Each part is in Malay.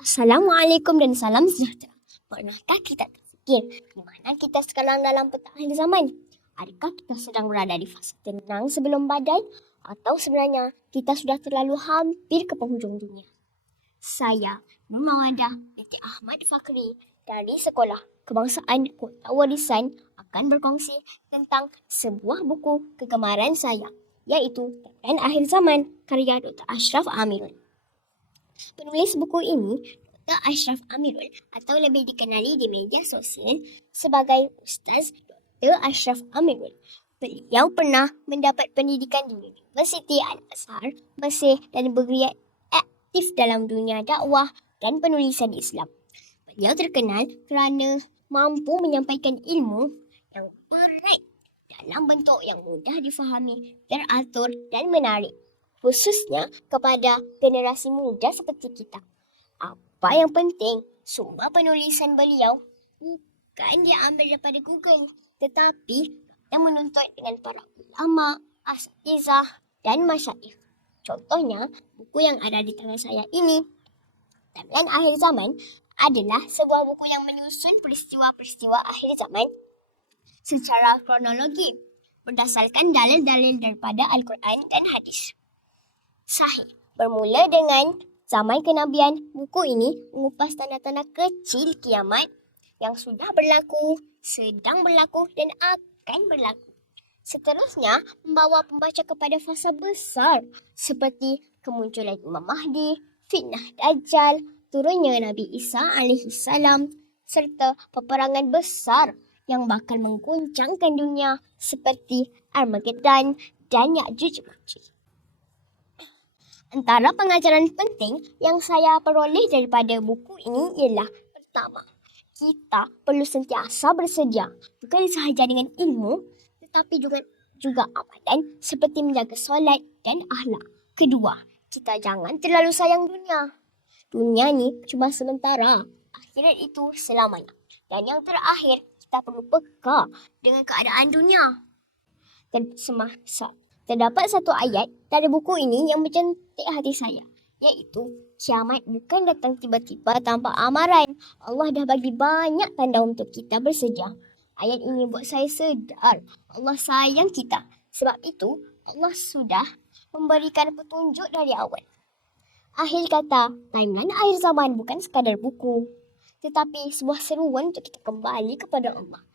Assalamualaikum dan salam sejahtera. Pernahkah kita terfikir di mana kita sekarang dalam peta akhir zaman? Adakah kita sedang berada di fasa tenang sebelum badai atau sebenarnya kita sudah terlalu hampir ke penghujung dunia? Saya Nur Mawadah binti Ahmad Fakri dari Sekolah Kebangsaan Kota Warisan akan berkongsi tentang sebuah buku kegemaran saya iaitu Tren Akhir Zaman karya Dr. Ashraf Amirul. Penulis buku ini, Dr. Ashraf Amirul atau lebih dikenali di media sosial sebagai Ustaz Dr. Ashraf Amirul. Beliau pernah mendapat pendidikan di Universiti Al-Azhar, Mesir dan bergerak aktif dalam dunia dakwah dan penulisan Islam. Beliau terkenal kerana mampu menyampaikan ilmu yang berat dalam bentuk yang mudah difahami, teratur dan menarik khususnya kepada generasi muda seperti kita. Apa yang penting, semua penulisan beliau bukan diambil daripada Google, tetapi yang menuntut dengan para ulama, asatizah dan masyaikh. Contohnya, buku yang ada di tangan saya ini, Tamian Akhir Zaman, adalah sebuah buku yang menyusun peristiwa-peristiwa akhir zaman secara kronologi berdasarkan dalil-dalil daripada Al-Quran dan hadis sahih. Bermula dengan zaman kenabian, buku ini mengupas tanda-tanda kecil kiamat yang sudah berlaku, sedang berlaku dan akan berlaku. Seterusnya, membawa pembaca kepada fasa besar seperti kemunculan Imam Mahdi, fitnah Dajjal, turunnya Nabi Isa salam serta peperangan besar yang bakal mengguncangkan dunia seperti Armageddon dan Ya'juj Ma'juj. Antara pengajaran penting yang saya peroleh daripada buku ini ialah pertama, kita perlu sentiasa bersedia bukan sahaja dengan ilmu tetapi juga juga amalan seperti menjaga solat dan akhlak. Kedua, kita jangan terlalu sayang dunia. Dunia ni cuma sementara. Akhirat itu selamanya. Dan yang terakhir, kita perlu peka dengan keadaan dunia. Dan semasa Terdapat satu ayat dari buku ini yang mencantik hati saya. Iaitu, kiamat bukan datang tiba-tiba tanpa amaran. Allah dah bagi banyak tanda untuk kita bersedia. Ayat ini buat saya sedar Allah sayang kita. Sebab itu, Allah sudah memberikan petunjuk dari awal. Akhir kata, timeline akhir zaman bukan sekadar buku. Tetapi sebuah seruan untuk kita kembali kepada Allah.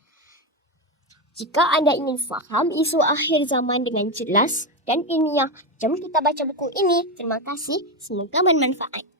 Jika anda ingin faham isu akhir zaman dengan jelas dan ilmiah, jom kita baca buku ini. Terima kasih. Semoga bermanfaat.